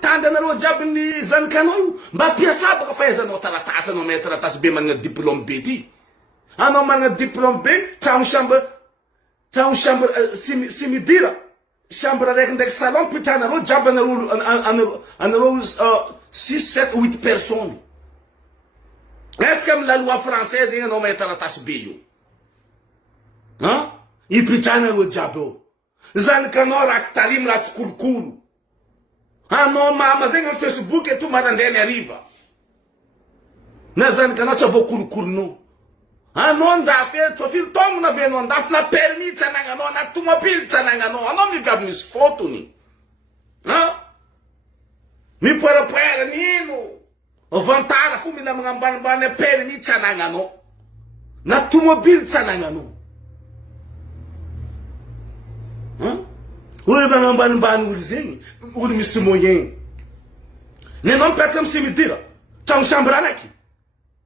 Tandanareo jiaby ny zanakanao io mba piasa baka fahaizanao taratasy anao may taratasy be manana diplôme be ty anao manana diplôme be trano chambre sy midira chambre raiky ndraiky salon pitranareo jiaby anareo 6-7-8 personnes est-ce que amy la loi française igny anao may taratasy be io ipitranareo jiaby eo zanakanao ratsy talimy ratsy kolokolo anao mama zegny amy Facebook eto marandreny ariva na zanakanao tsy voakolokolonao anao ndafy tofilo tombona be anao ndafy na permis tsananganao na tomobily tsananganao anao mivavy misy fotony mipoerapoera nino vantara fo mila magnambanimbany permis tsananganao na tomobily tsananganao olo magnambanimbany olo zegny olo misy moyen nenao mipetraka amy simidira trano chambre anaiky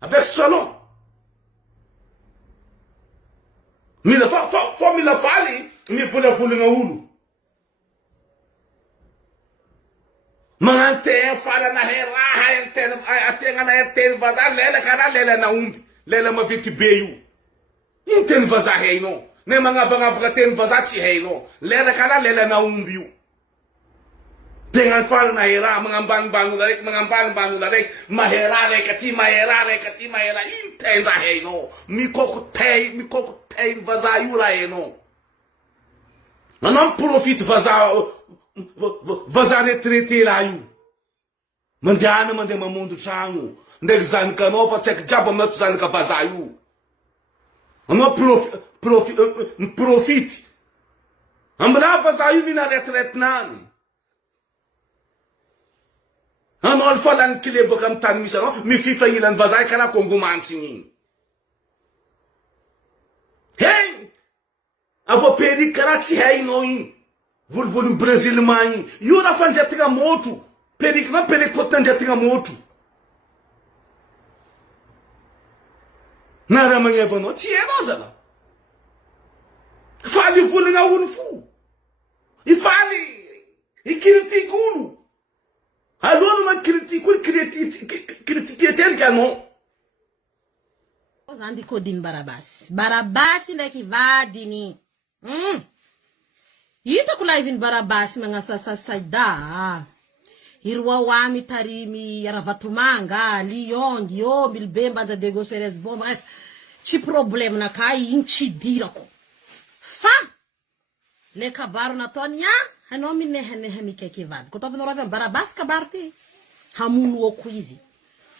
avec salon mila fa mila faly mivolavolagna olo magnano tegna faly nahay raha ategna nahay teny vazaha lela karaha lela naomby lela mavety be io ino teny vazaha hainao ne magnavagnavala teny vazaha tsy hainao lela karaha lela naomby io tegna faly nahay raha magnambanimbany olo araiky magnambanimbany olo araiky mahay raha raiky aty mahay raha raiky aty mahay raha ino teny raha hainao mikoko tay vazaha io raha hainao anao miprofite vazaha retraité raha io mandeha mamondo tragno ndraiky zanakanao fa tsy haiko jiaby aminao tsy zanaka vazaha io anao miprofite amy raha vazaha io mina retraitenany anao alfa lany clé baka amy tany misy anao mififagnilan'ny vazaha karaha kongomantsiny igny hey avo periky karaha tsy hainao igny volovolony bresilema igny io raha fandriategna motro periky na perikoty nandriategna motro na raha magnevanao tsy hainao zala faly volagna olo fo ifaly ikritike olo aloha na critique olo critique tsenika anao zany kodiny barabasy ndraiky vadiny hitako live-ny barabasy magnasasasaida iroa mitarimy Aravatomanga Liongy Milbe Mbanja Dego Ceres bon bref tsy problème nakay igny tsy dirako fa le kabaro nataony anao minehaneha mikaiky vady koa tavanao ravy barabasy kabaro ty hamonoako izy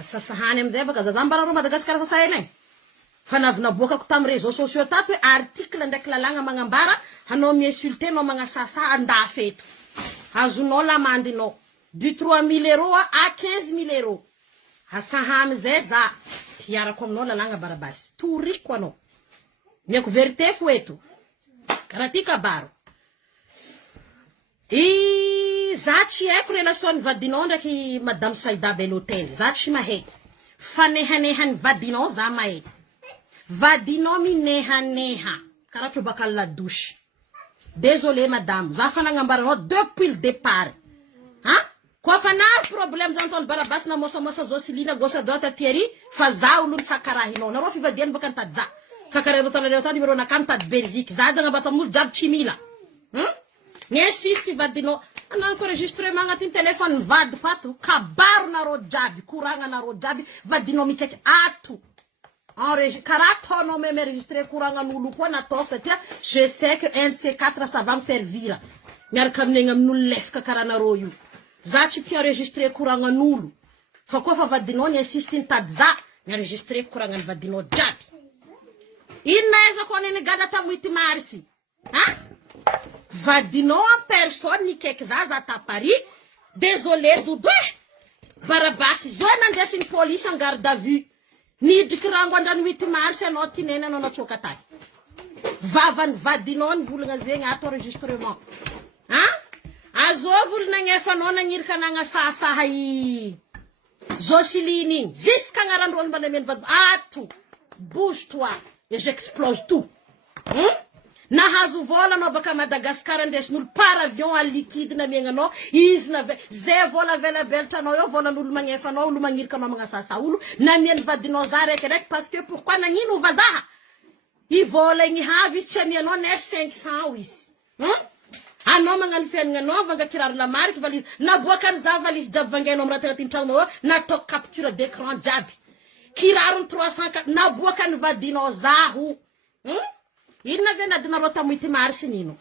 asasahany amizay baka zazambararo Madagasikara sasaina fa navinaboakako tamy réseaux sociaux tato hoe article ndraiky lalagna magnambara hanao miinsulté nao magnasasa andafeto azonao lamandinao du 3000 € à 15000 €. Asaha amizay za hiarako aminao lalagna barabasy toriko anao miako vérité fo eto karaha ty kabaro za tsy haiko relation vadinao ndraiky madame Saida Belotel za tsy mahay fanehanehany vadinao za mahay vadinao minehaneha karaha tro baka la douche désolé madame za fa nagnambaranao depuis le départ koa fa na problème zany tony barabasy na mosamosa zao silina gauche droite Thierry fa za olo tsakarahinao nareo fivadiany baka ntady za tsakarahinao tanareo ta numéro nakany tady Belgique za dagna batamolo jiaby tsy mila insiste vadinao anao ko enregistrement agnatin'ny téléphone vady pato kabaro nareo jiaby koragna nareo jiaby vadinao mikaiky ato karaha ataonao même enregistré koragnan'olo koa natao satria je sais que un de ces quatre ça va me servir miaraka aminegny amin'olo lefaka karaha nareo io za tsy mpia enregistré koragnan'olo fa koa fa vadinao ni insiste nitady za ni enregistré koragnany vadinao jiaby inona ezako aneny gada tamy 8 mars vadinao en personne nikaiky za ta Paris désolé dodo barabasy zao nandesin'ny police en garde à vue nidriky rango andrany 8 mars anao tineny anao natsoka tay vavany vadinao ny volagna zegny ato enregistrement azo volana gnefanao nagnirika nagnasasaha Jocelyne igny jusqu'à agnarandrolo mba nameny vady ato bouge toi et j'explose tout nahazo vola anao baka Madagasikara andesin'olo par avion à liquide na miagnanao izy na zay vola velabelatra anao eo volan'olo magnefa anao olo magnirika anao magnasasa olo na miany vadinao za raiky parce que pourquoi nagnino vazaha i vola igny havy izy tsy amianao net 500 izy anao magnano fiaignanao vanga kiraro la marque valise na boaka za valise jiaby vangainao amraha tagnaty tragnonao natao capture d'écran jiaby kiraro 300 na boaka ny vadinao zaho Ina ve nadinareo tamoity maro sy nino.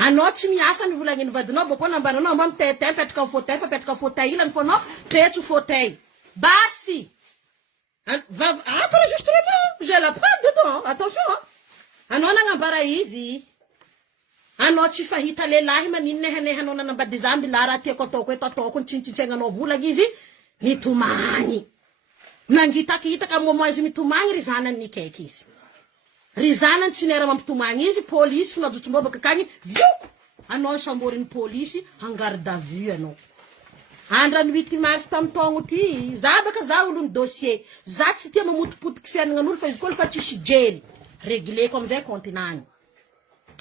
Anao tsy miasa ny volagny ny vadinao boko nambaranao mba mitete petraka amin'ny fauteuil fa petraka fauteuil ilany fonao petro fauteuil. Basi. Attends enregistrement, j'ai la preuve dedans. Attention. Anao nagnambara izy. Anao tsy fahita lehilahy maninehanehanao nanambady zamby la raha tiako ataoko eto ataoko ny tsintsitsagnanao volagny izy nitomagny. Nangitakitaka momo izy mitomagny ry zanany kaiky izy. Rizana tsy nera mampitomagny izy police najotsomboba kakagny vioko anao samborin'ny police en garde à vue anao andra ny 8 mars tamtogno ty za baka za olo ny dossier za tsy tia mamotipotiky fiainagnan'olo fa izy koa fa tsisy jery réglé comme zay continent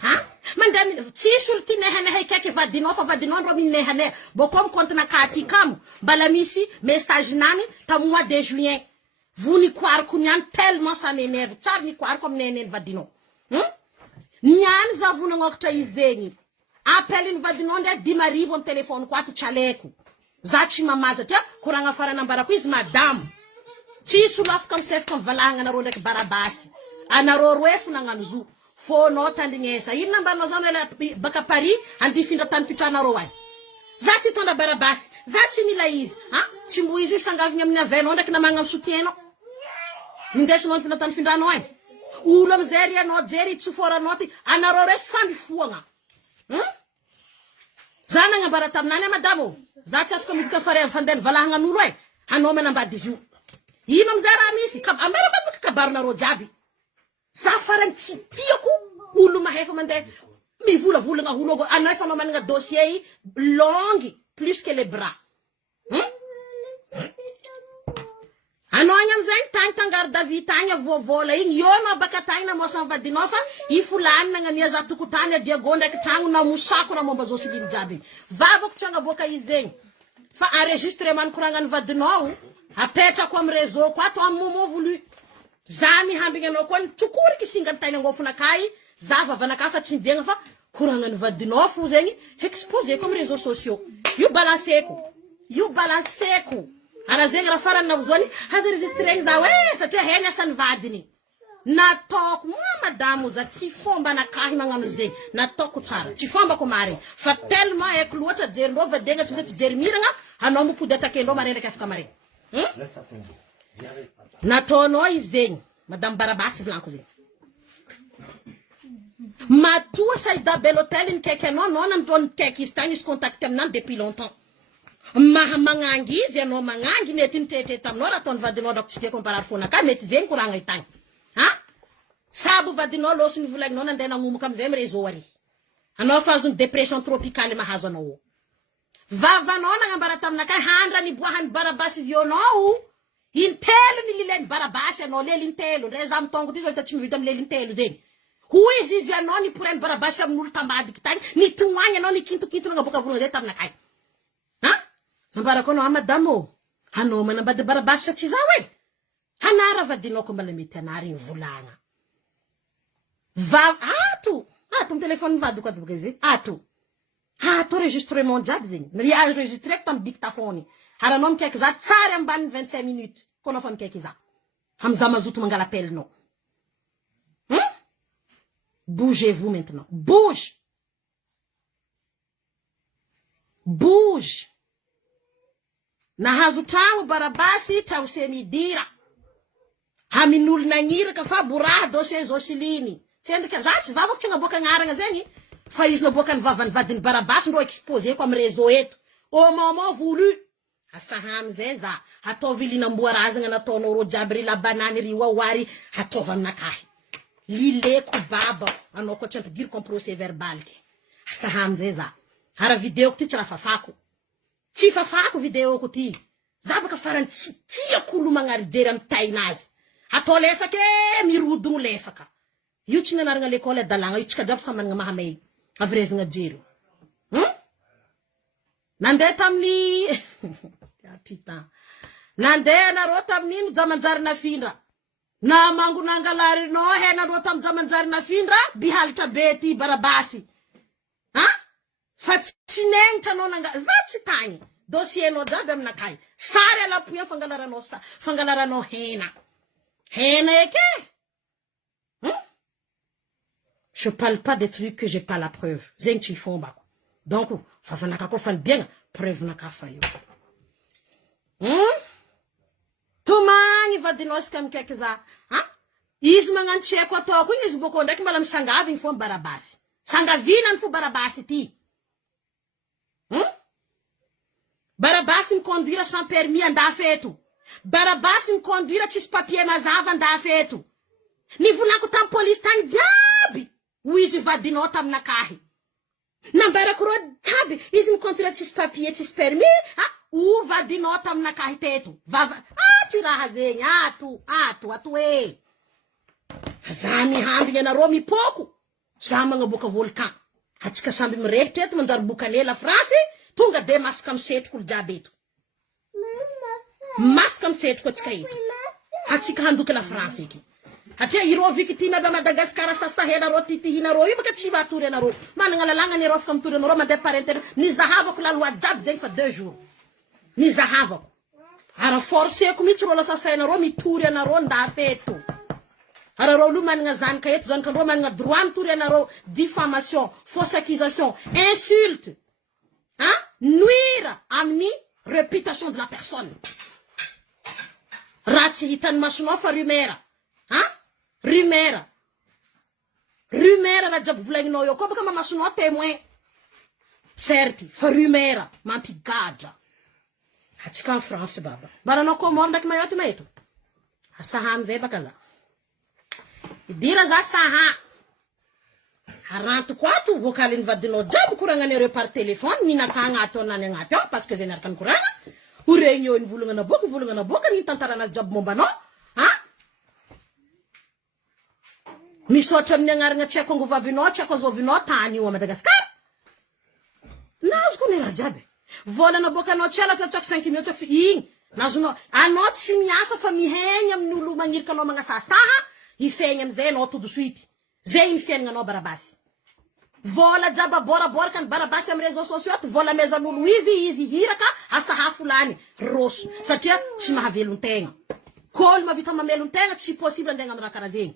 ha mandami tsisy olo ty nehaneha kaiky vadinao fa vadinao ndro minehaneha boko am compte na kati kamo bala misy message nami tam mois de juin vous n'y croire qu'on y a tellement ça m'énerve. Tchar n'y croire comme nenen vadino. Nyan za vous n'engokta izeni. Appelle une vadino nde dimari von téléphone kwa tu chaleku. Zachi mamaza tia kuranga fara nambara quiz madame. Ti sulaf kam sef kam valanga na rondek barabasi. Anaro refu na nganuzu. Fo no tandingesa. Yin namba no zamela baka Paris andi finda tan pitana rowai. Zati tonda barabasi. Zati milaiz. Ha? Chimbuizi sangavi nyamnya veno ndek na mangam soutieno. Ndesy non fina tan findrano ay. Ulo mzeri anao jery tsufora noti anaro re samby fuanga. Zana ngambara tamnane madamo. Zati afika midika fare fanden valahanga nulo ay. Anao manambady izy io. Ino mzera misi ambara babaka kabarna ro jabi. Sa faran tsy tiako ulo mahefa mande mivola hulogo anao fa no mananga dossier longue plus que les bras. Ano anyam zay tangar David tanya vovola iny yo no baka tanya mo sa vadinao fa ifulani na ngamia za tukutanya dia gonda kitangu na musako na momba zosi lim jabi vavo kuchanga boka izeny fa enregistrement kuranga ny vadinao apetra kwa mrezo kwa to amumo vulu zami hambinga no kwa tukuri kisinga tanya ngofuna kai zava vanaka fa tsimbianga fa kuranga ny vadinao fu zeny exposer comme réseaux sociaux yu balanseko Ana zenga rafara na vuzoni haza registreng za we satria henya san vadini na tok madamu za tsifomba na kahi mangano zenga na tok tsara tsifomba ko mare fa tellement e kluota jerndo vadenga tsuti jermiranga anombo pudata kendo marenda ka afika mare na tono izenga madame Barabasi Blanco zenga matua Saïda Bellotel in keke non andron keke stanis contacté amnan depuis longtemps mangangi zeno mangangi mety nitete tamno ra ton vadinao dako tsy comparar fona ka mety zeny kuranga itany ha sabu vadinao loso ny volagninao nandeha nagnomoka amizay am réseau ary anao fa azony dépression tropicale mahazo anao vavanao nagnambara taminakay handra ny boahany Barabasi vionao intelo ny lileny Barabasi anao lely intelo ndre za mitongo ty zao tsy mivita am lely intelo zeny hoe izy anao ny pourany Barabasi amin'olo tambadiky tany ny tognagny anao ny kintokinto nagnaboka volagna zay taminakay Nambara kono madamo hanao manambady Barabasi fa tsy za we hanara vadinao ko mbala mety anara iny volagna ato my téléphone vadiko ato boka izy ato enregistrement jiaby zegny ry enregistré tam dictaphone haranao mikaiky za tsary ambany 25 minutes kono fa mikaiky za amza mazoto mangala appelnao bougez-vous maintenant bouge nahazo tragno Barabasi tragno semidira hamin'olo nagniraka fa boraha dossier Joseline tsendrika za tsy vavako tsy naboaka agnaragna zegny fa izy naboaka ny vavany vadiny Barabasi ndro exposé ko am réseau eto au moment voulu asaha amizay za ataovy linamboarazagna nataonao ro jiaby ry labanany ry wawary ataovy aminakahy lileko baba anao ko tsy ampidiry comme procès verbal ke asaha amizay za hara vidéo ko ty tsy raha fafako tsy fafako vidéo ko ty za baka farany tsy tiako olo magnary jery am tainazy atao lefaka mirodogno lefaka io tsy nanaragna l'école adalagna io tsika jiaby fa managna mahamay avirezagna jero nandeha tamin'ny putain nandeha nareo tamin'ino jamanjary nafindra na mangonangalarinao he nareo tamin'ny jamanjary nafindra bihalitra be ty barabasy fa tsy negnitra anao za tsy tagny dossier-nao jiaby aminakay sary alapoia fangalaranao hena eky je parle pas des trucs que j'ai pas la preuve zegny tsy fombako donc favanaka koa fanibiagna preuve naka fa io tomagny vadinao izy kamikaiky za izy magnano tsy haiko ataoko igny izy boko ndraiky mala misangavigny fo barabasy sangavinany fo barabasy ty barabasy conduire sans permis andafeto barabasy conduire tsisy papier mazava andafeto ni volako tam police tagny jiaby ho izy vadinao taminakahy nambarako ro jiaby izy conduire tsisy papier tsisy permis o vadinao taminakahy teto vava ty raha zegny ato e za mihambigny anareo mipoko za magnaboaka volcan atsika samby mirehitra eto manjary bokane la France tonga de masaka misetroko olo jiaby eto masaka misetroko atsika eto atsika handoky la France eky atria ireo victime aby Madagascar sasahenareo titihinareo io baka tsy matory anareo managna lalagna nireo afaka mitory anareo mandeha par internet nizahavako la loi jiaby zegny fa 2 jours nizahavako ara forceko mihitsy reo la sasahenareo mitory anareo ndafeto arareo lo managna zanaka eto zanakandreo managna droit mitory anareo diffamation fausse accusation insulte nuire amin'ny réputation de la personne raha tsy hitany masonao fa rumera rumera raha jiaby volagninao eo koa baka mamasonao témoin certes fa rumera mampigadra atsika en France baba baranao komoro ndraiky mayoty maeto asaha amizay baka za idira za saha harantoko ato vokaliny vadinao jiaby koragnanareo par téléphone ninaka agnaty anany agnaty ao parce que zay niaraka nikoragna ho réunion ny volagna boka ny tantarana jiaby mombanao misaotra amin'ny agnarana tsy haiko angovavinao tsy haiko azovinao tany io a Madagascar nazoko ny raha jiaby volana boka anao tsy ala tsako 5 minutes fa igny nazonao anao tsy miasa fa mihegny amin'ny olo magnirika anao magnasasaha ifegny amizay anao tout de suite zay ny fiaignanao barabasy vola jiaby aboraboraka ny barabasy amin'ny réseaux sociaux ty vola mezan'olo izy hiraka asahafulany roso satria tsy mahavelon-tegna kôly mavita mamelon-tegna tsy possible andegna amina karaha zegny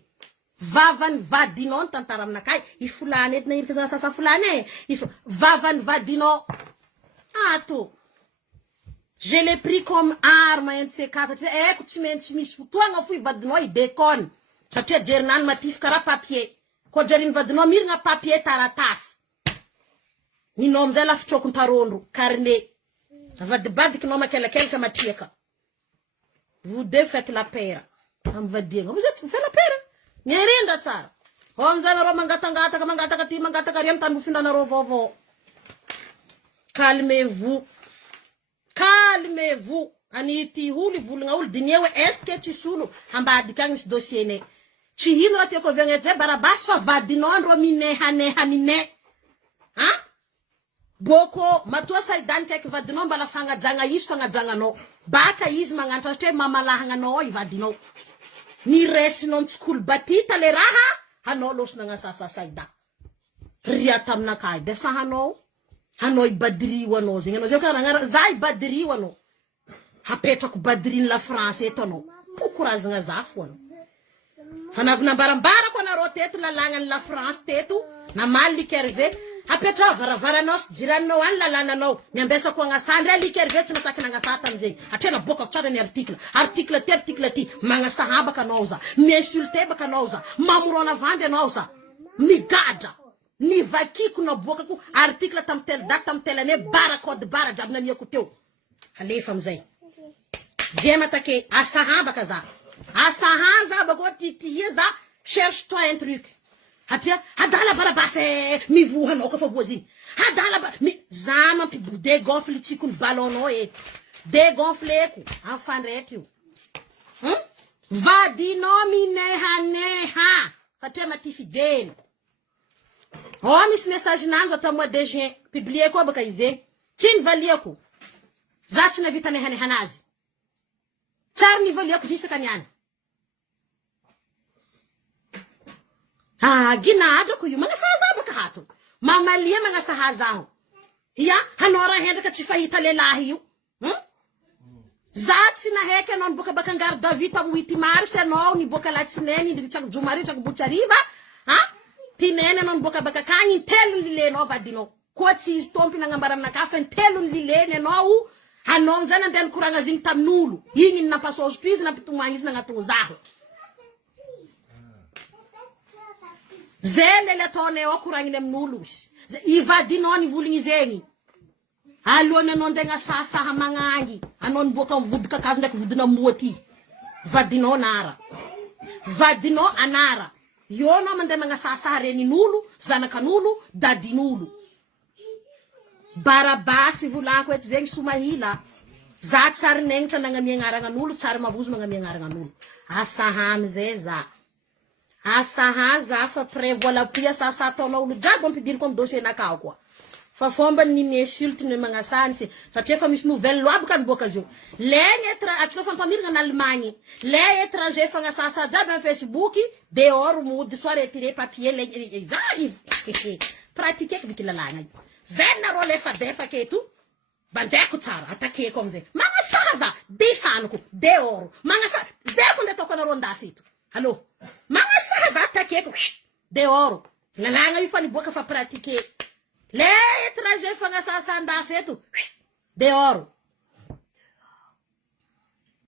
vavany vadinao ny tantara aminakay ifulany edy nahirika za sasa fulany vavany vadinao ato je l'ai pris comme arme un de ces quatre eko tsy maintsy misy fotoagna fo vadinao idekone satria jerinany matify karaha papier ko jeriny vadinao miragna papier taratasy ninao amizay lafitroko ntarondro carnet avadibadikinao makelakelaka matriaka vous deux faites la paire amvadiagna vous êtes fait la paire nierindra tsara amizay nareo mangataka ty mangataka ry amtany mofindranareo vaovao calmez-vous anity olo volagna olo dinia hoe est-ce que tsisy olo ambadika agny misy dossier-nay tsy hino raha tiako aviagna zay barabasy fa vadinao andro minehanehaninay boko matoa saidany kaiky vadinao mbala fagnajagna izy fagnajagnanao baka izy magnantra satria mamalahagna anao ivadinao niresinao ntsokolo batita le raha hanao losona agnasasa saida ria taminakay desa hanao ibadirio anao zegny anao zay karaha za ibadirio anao hapetrako badiriny la France eto anao pokorazagna za fo anao fanavinambarambarako anareo teto lalàgnany la France teto namaly likerve hapetra varavaranao sy jiraninao any lalànanao miambesako agnasandry a likerve tsy masaky nangasata amizegny atria naboaka tsara ny article ty magnasaha baka anao za miinsulte baka anao za mamorona vandy anao za migadra nivakiko naboakako article tamy tel date tamy tel année bara code bara jiaby naniako teo alefa amizay vie matake asaha baka za asaha za bako titihia za cherche toi un truc hatria hadala barabasy mivohanao kofa voaziny hadala za dégonfle tsikony ballonnao eto dégonfleko afandretra io vadinao minehaneha satria maty fijely misy message nanzo atao mois de juin publié koa baka izy egny tsy nivaliako za tsy navita nehanehanazy tsary nivaliako jisaka niany ginadrako io magnasahaza baka hato mamalia magnasahazaho ya hanao raha hendraka tsy fahita lehilahy io za tsy naheky anao niboaka baka ngary davita amy 8 mars anao niboaka latsineny indritsaky jomary tsaky botsariva tineny anao niboaka baka kagny intelo ny lilenao vadinao koa tsy izy tompi nagnambara aminakahy fa intelo ny lileny anao anao zany andeha nikoragna ziny tamin'olo igny ny nampasozotro izy nampitomagny izy nagnatogno zaho zay lele ataonay ao koragniny amin'olo izy ivadinao ny voligny zegny alohany anao ndegna sahasaha magnangy anao niboaka vody kakazo ndraiky vodina moa ty vadinao anara io anao mandeha magnasahasaha renin'olo zanakan'olo dadin'olo barabasy volako eto zegny somahila za tsary negnitra nagnamia agnaranan'olo tsary mavozo magnamia agnaranan'olo asahamy zay za fa prévoila sasa ataonao olo jiaby ampidiriko amy dossier nakao koa fa fomba ny insulte ny magnasany se satria fa misy nouvelle loi baka miboaka azy io legny atsika fa mipamiragna an'Allemagne le étranger fagnasasa jiaby amy Facebook dehors mody soit retiré papier za izy pratiqueky biky lalagna io zay nareo lefa defaka eto banjaiko tsara atakeko amizay magnasaza disaniko dehors zay fo nde ataoko anareo andafy eto allo magnasaza atakeko dehors lalagna io fa niboaka fa pratiquer le étranger fagnasasa andafy eto dehors